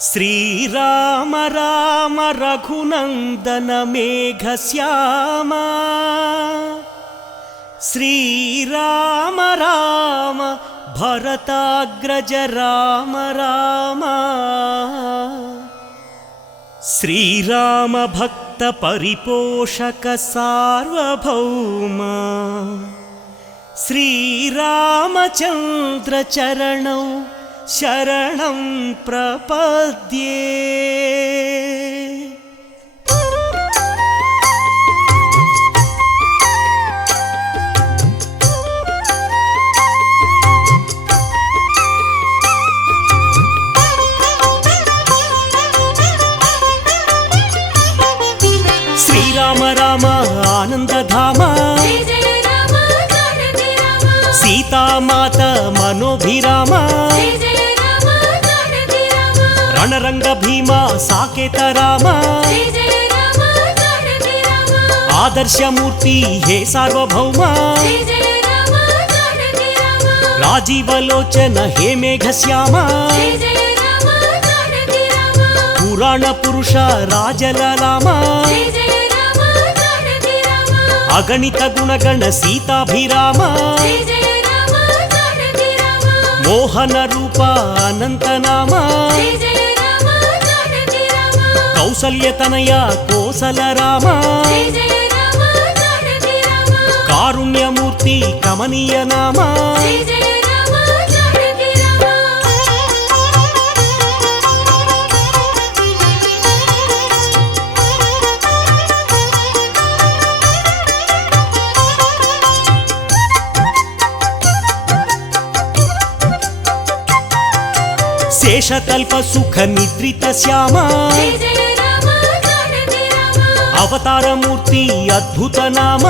శ్రీరామ రామ రఘునందన మేఘశ్యామ శ్రీరామ రామ భరతాగ్రజ రామ రామ శ్రీరామ భక్త పరిపోషక సార్వభౌమ శ్రీరామచంద్ర చరణౌ శరణం ప్రపద్యే. శ్రీరామ రామ ఆనందధామ సీతామాత మనోభిరామ రణరంగ భీమ సాకేత రామ ఆదర్శమూర్తి హే సార్వభౌమ రాజీవలోచన హే మేఘశ్యామ పురాణ పురుష రాజలలామ అగణిత గుణగణ సీతాభిరామ మోహన రూప అనంతనామ కౌసల్యతనయ కోసల రామ కారుణ్యమూర్తి కమనీయ నామ శేషతల్ప సుఖ నిద్రిత శ్యామ అవతారమూర్తి అద్భుత నామ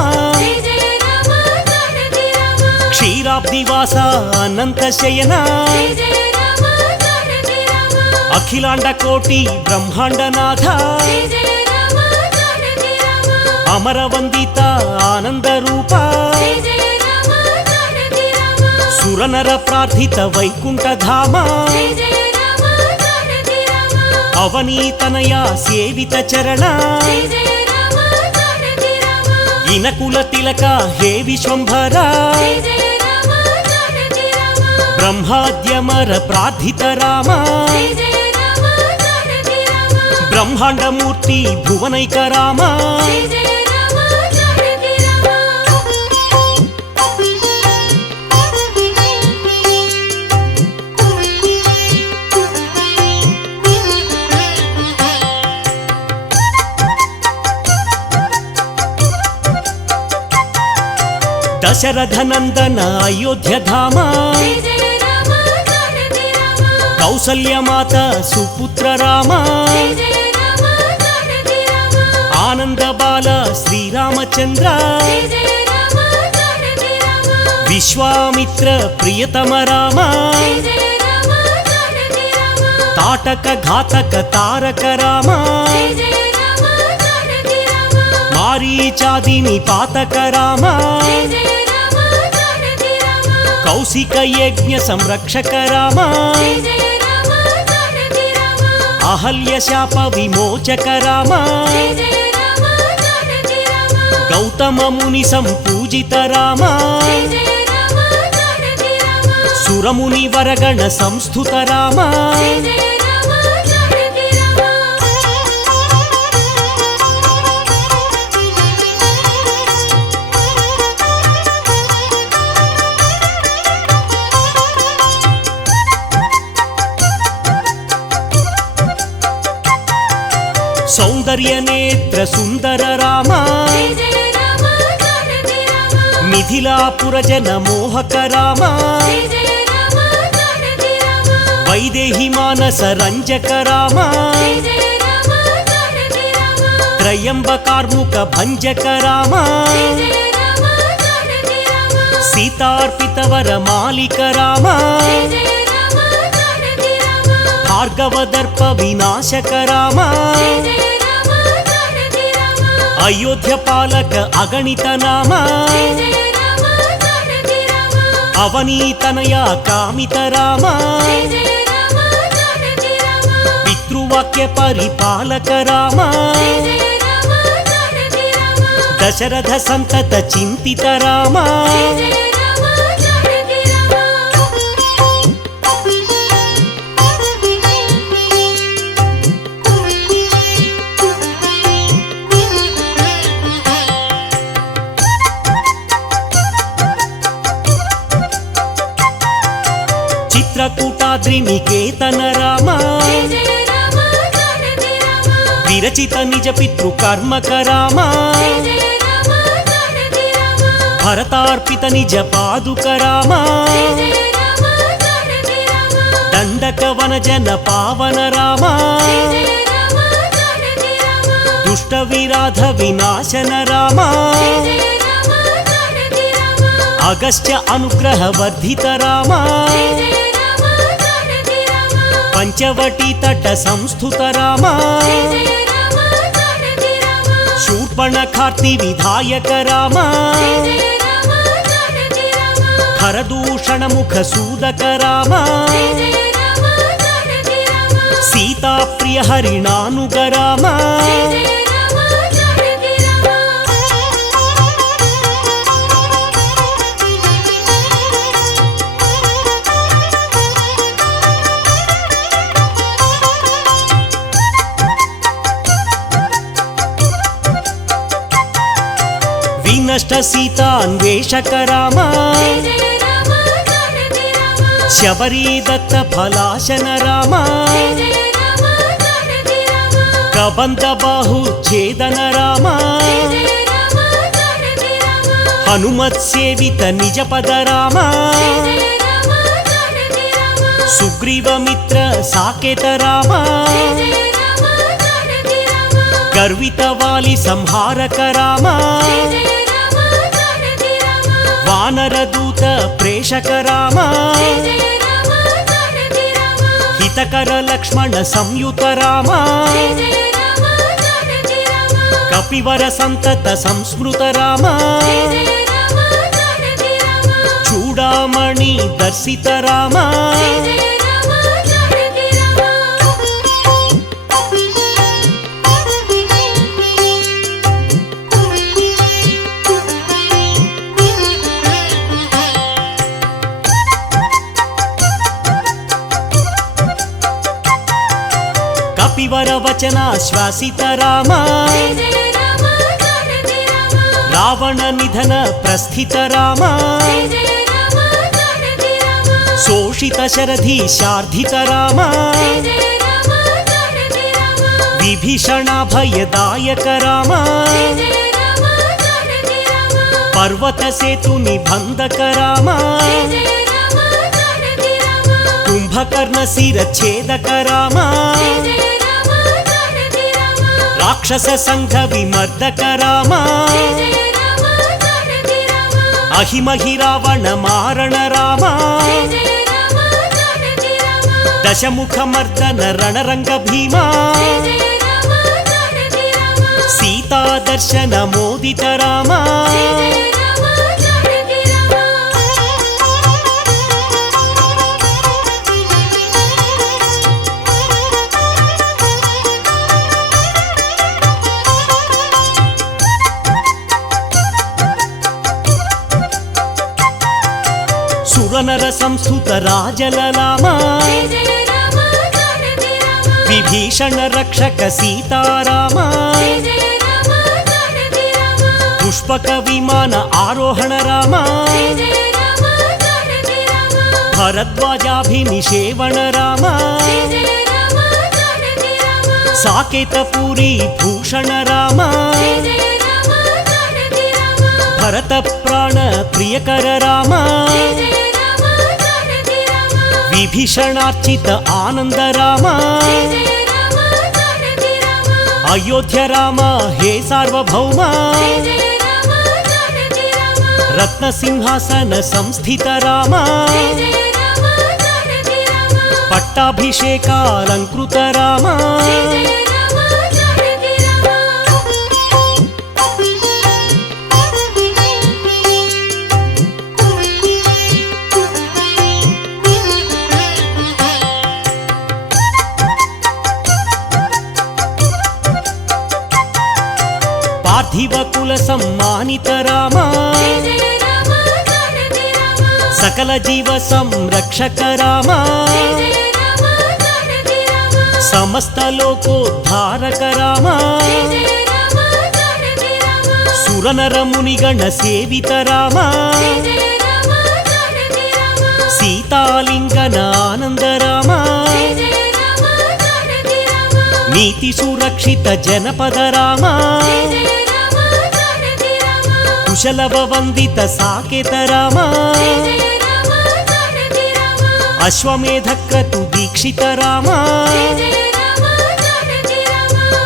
క్షీరాబ్దివాస అనంత శయన అఖిలాండ కోటి బ్రహ్మాండనాథ అమరవందిత ఆనంద రూప సురనర ప్రార్థిత వైకుంఠధామ అవనీతనయ సేవిత చరణ ఇనకుల తిలక హే విశ్వంభర బ్రహ్మాద్యమర ప్రార్థిత రామ బ్రహ్మాండమూర్తి భువనైక రామ దశరథ నందన అయోధ్యధామ కౌసల్యమాత సుపుత్ర రామ ఆనంద బాల శ్రీరామచంద్ర విశ్వామిత్ర ప్రియతమ రామ తాటక ఘాతక తారక రామ మారీచాదిని పాతక రామ కౌశిక యజ్ఞ సంరక్షక రామ అహల్య శాప విమోచక రామ గౌతమ ముని సంపూజిత రామ సురముని వరగణ సంస్థుత రామ సౌందర్య నేత్ర సుందర రామ మిథిలాపుర జన మోహక రామ వైదేహి మానస రంజక రామ త్రయంబకార్ముక భంజక రామ సీతార్పిత వర మాలిక రామ భార్గవదర్ప వినాశక రామ అయోధ్య పాలక అగణిత నామ అవనీతనయ కామిత రామ వాక్య పరిపాలక రామ దశరథ సంతత చింతిత రామ చిత్రకూటాద్రి నికేతన రామ విరచిత నిజ పితృకర్మక రామ భరతార్పిత నిజ పాదుక రామ దండక వనజన పావన రామ దుష్ట విరాధ వినాశన రామ అగస్త్య అనుగ్రహ వర్ధిత రామ పంచవటీ తట సంస్థుత రామ శూర్పణఖార్తి విధాయక రామ ఖరదూషణ ముఖ సూదక రామ సీతాప్రియ హరిణానుగ రామ వినష్ట సీతాన్వేషక రామ శబరీ దత్త ఫలాశన రామ కబంధ బాహు ఛేదన రామ హనుమత్ సేవిత నిజ పద రామ సుగ్రీవ మిత్ర సాకేత రామ గర్విత వాలి సంహారక రామ వానర దూత ప్రేషక రామ హితకర లక్ష్మణ సంయుత రామ కపివర సంతత సంస్మృత రామ చూడామణి దర్శిత రామ కపివర వచనాశ్వాసిత రామ రావణ నిధన ప్రస్థిత రామ శోషిత శరధీశార్ధిత రామ విభీషణాభయదాయక రామ పర్వత సేతు నిబంధక రామ కుంభకర్ణ శిరఛేదక రామ రాక్షస సంఘ విమర్దక రామ అహిమహి రావణ మారణ రామ దశముఖ మర్దన రణరంగ భీమా సీతా దర్శన మోదిత రామ సురనర సంస్థుత రాజలలామ విభీషణ రక్షక సీతారామ పుష్పక విమాన ఆరోహణ రామ భరద్వాజాభినిషేవణ రామ సాకేత పూరీ భూషణ రామ భరత ప్రాణ ప్రియకర రామ విభీషణార్చిత ఆనంద రామ అయోధ్య రామ హే సార్వభౌమ రత్న సింహాసన సంస్థిత రామ పట్టాభిషేకాలంకృత రామ పార్థివ కుల సమ్మానిత రామ సకల జీవ సంరక్షక రామ సమస్త లోకోద్ధారక రామ సురనర మునిగణ సేవిత రామ సీతాలింగన ఆనంద రామ నీతి సురక్షిత జనపద రామ కుశలవ వందిత సాకేత రామ అశ్వమేధ క్రతు దీక్షిత రామ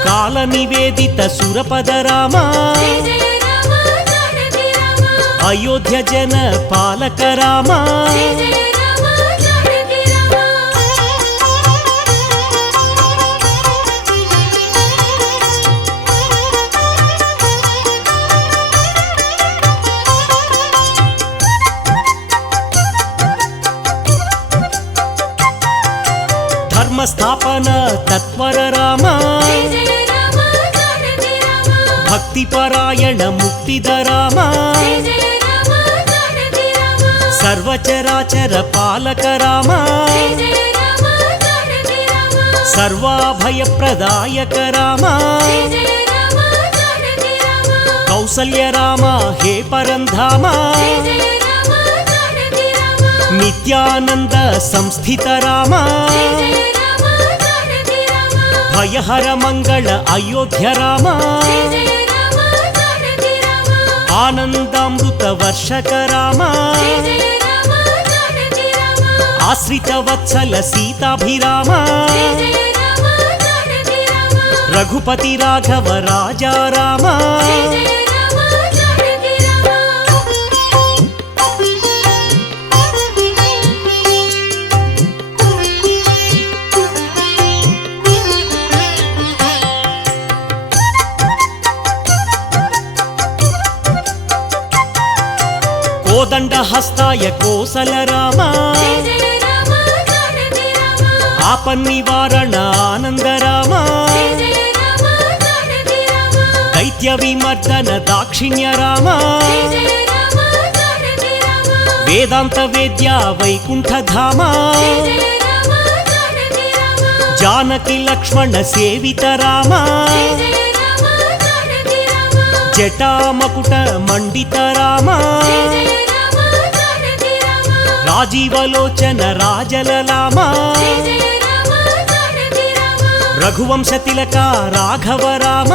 కాల నివేదిత సురపద రామ అయోధ్య జన పాలక రామ ధర్మస్థాపన తత్వర రామ భక్తిపరాయణ ముక్తిద రామ సర్వచరాచర పాలక రామ సర్వాభయప్రదాయక రామ కౌసల్య రామ హే పరంధామ నిత్యానంద సంస్థిత రామ భయహర మంగళ అయోధ్య రామ ఆనందామృత వర్షక రామ ఆశ్రిత వత్సల సీతాభిరామ రఘుపతి రాఘవ రాజా రామ కోదండ హస్తాయ కోసల రామ ఆపన్నివారణ ఆనంద రామ దైత్య విమర్దన దాక్షిణ్య రామ వేదాంత వేద్య వైకుంఠ ధామ జానకి లక్ష్మణ సేవిత రామ జటామకుట మండిత రామ రాజీవలోచన రాజలలామ రఘువంశ తిలక రాఘవ రామ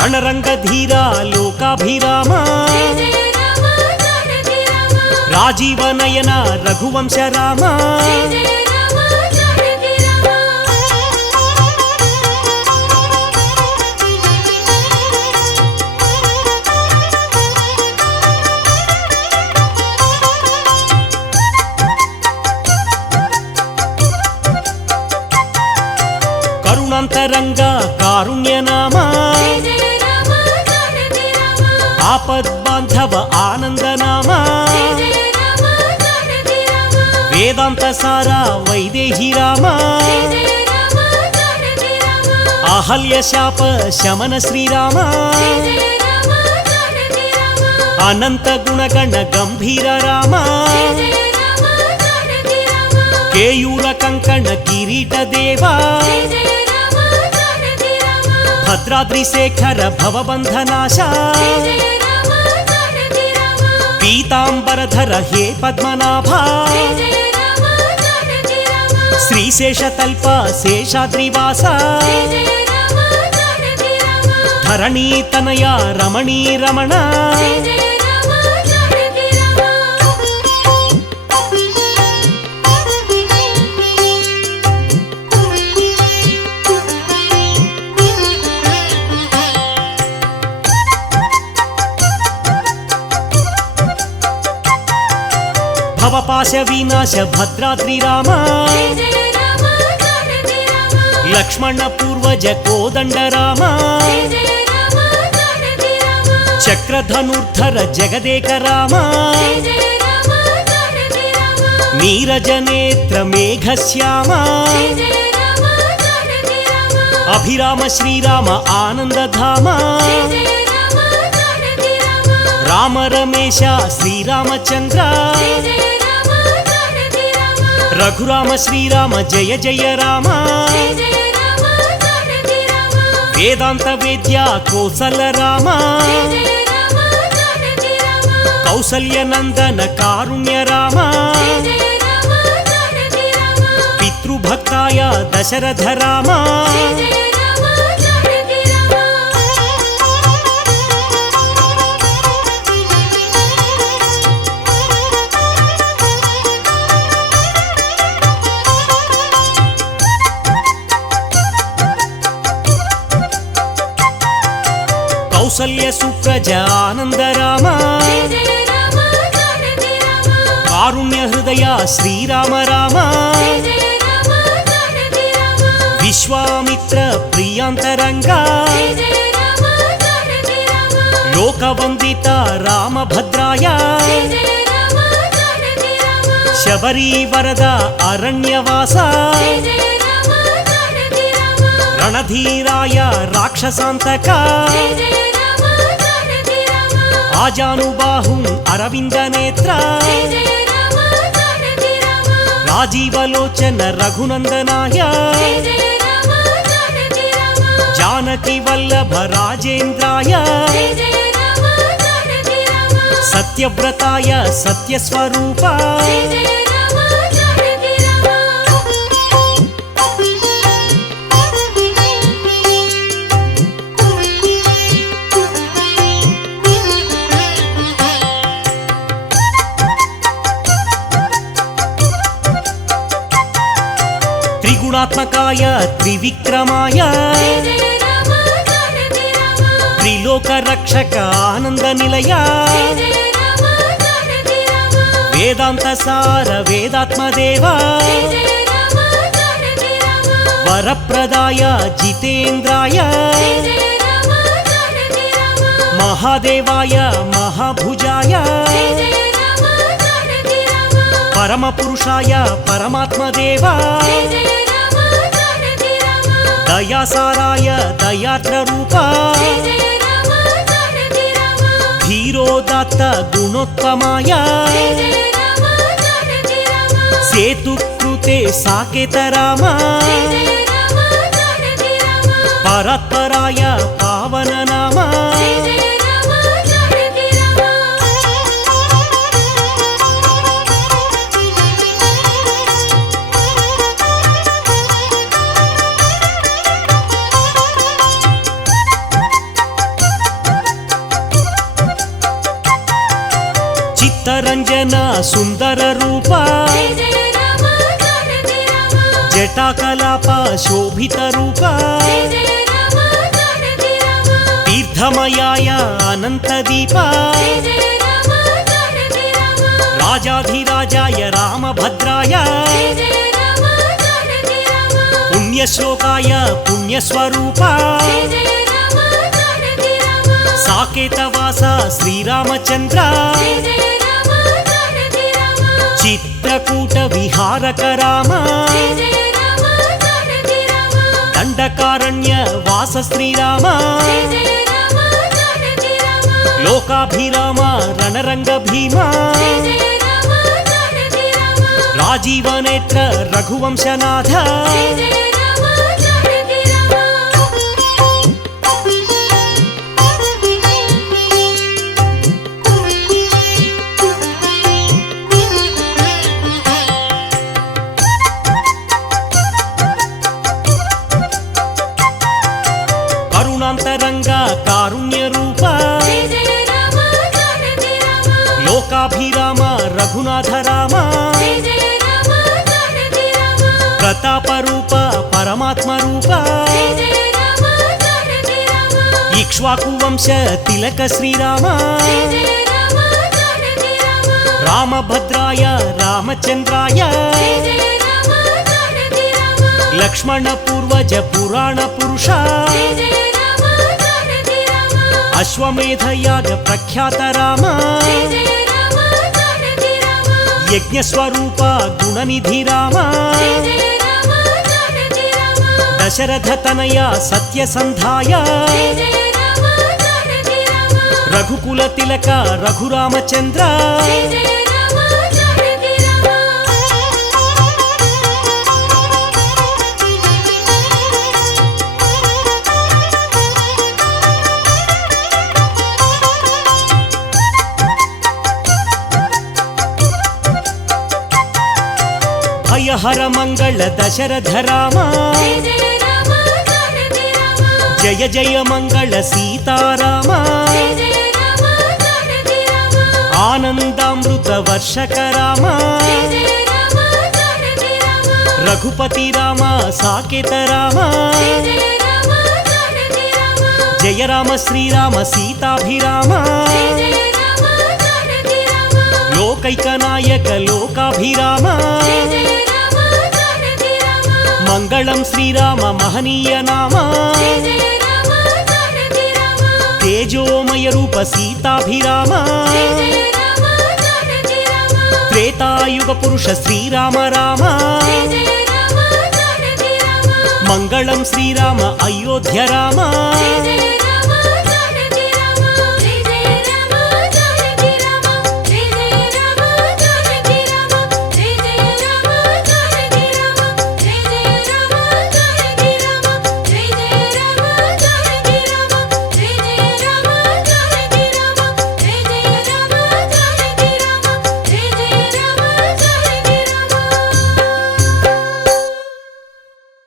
రణరంగధీర లోకాభిరామ రాజీవనయన రఘువంశ రామ కరుణాంతరంగ కారుణ్య నామ ఆపద్బాంధవ ఆనంద నామ వేదాంత సార వైదేహి రామ అహల్య శాప శమన శ్రీరామ అనంత గుణగణ గంభీర రామ కేయూర కంకణ కిరీట దేవా భద్రాద్రి శేఖర భవబంధనాశ పీతాంబరధర హే పద్మనాభ శ్రీశేషతల్ప శేషాద్రివాస ధరణీతనయ రమణీ రమణ భవపాశ వినాశ భద్రాద్రి రామ లక్ష్మణ పూర్వజ కోదండ రామ చక్రధనుర్ధర జగదేక రామ నీరజనేత్ర మేఘశ్యామ అభిరామ శ్రీరామ ఆనందధామ రామ రమేశ శ్రీరామచంద్ర రఘురామ శ్రీరామ జయ జయ రామ వేదాంత వేద్య కోసల రామ కౌసల్య నందన కారుణ్య రామ పితృభక్తాయ దశరథ రామ కౌసల్య సుప్రజ ఆనంద రామ కారుణ్య హృదయ శ్రీరామ రామ విశ్వామిత్ర ప్రియాంతరంగా లోకవందిత రామభద్రాయ శబరీ వరద అరణ్యవాస రణధీరాయ రాక్షసాంతక ఆజానుబాహుం అరవిందనేత్ర రాజీవలోచన రఘునందనాయ జానకి వల్లభ రాజేంద్రాయ సత్యవ్రతాయ సత్యస్వరూప త్రిగుణాత్మకాయ త్రివిక్రమాయ త్రిలోక రక్షక ఆనంద నిలయ వేదాంత సార వేదాత్మదేవ వరప్రదాయ జితేంద్రాయ మహాదేవాయ మహాభుజాయ పరమపురుషాయ పరమాత్మదేవ దయాసారాయ దయార్ద్రరూప ధీరోదాత్త గుణోత్తమాయ సేతుకృతే సాకేత రామ పరాత్పరాయ పావన నామ చిత్తరంజన సుందర రూప జటాకలాప శోభిత రూప తీర్థమయాయ అనంత దీప రాజాధిరాజాయ రామభద్రాయ పుణ్యశ్లోకాయ పుణ్యస్వరూప సాకేతవాస శ్రీరామచంద్ర చిత్రకూట విహారక రామ దండకారణ్య వాస శ్రీరామ లోకాభిరామ రణరంగ భీమ రాజీవనేత్ర రఘువంశనాథ కరుణాంతరంగ కారుణ్య రూప లోకాభిరామ రఘునాథ రామ ప్రతాపరూప పరమాత్మ రూప ఇక్ష్వాకు వంశ తిలక శ్రీరామ రామభద్రాయ రామచంద్రాయ లక్ష్మణ పూర్వజ పురాణ పురుష అశ్వమేధయాగ ప్రఖ్యాత రామ యజ్ఞస్వరూప గుణనిధి రామ దశరథ తనయ సత్యసంధాయ జయ జయ రామ జానకి రామ రఘుకుల తిలక రఘురామచంద్ర జయ జయ రామ జానకి రామ భయహర మంగళ దశరథ రామ జయ జయ రామ జానకి రామ జయ జయ మంగళ సీతారామ జయ జయ రామ జానకి రామ ఆనందామృత వర్షక రామ జయ జయ రామ జానకి రామ రఘుపతి రామ సాకేత రామ జయ జయ రామ జానకి రామ జయ రామ శ్రీరామ సీతాభిరామ జయ జయ రామ జానకి రామ లోకైక నాయక లోకాభిరామ జయ జయ రామ జానకి రామ మంగళం శ్రీరామ మహనీయ నామ జయ జయ రామ జానకి రామ తేజోమయ రూప సీతాభిరామ జయ జయ రామ జానకి రామ త్రేతాయుగ పురుష శ్రీరామ రామ జయ జయ రామ జానకి రామ మంగళం శ్రీరామ అయోధ్య రామ జయ జయ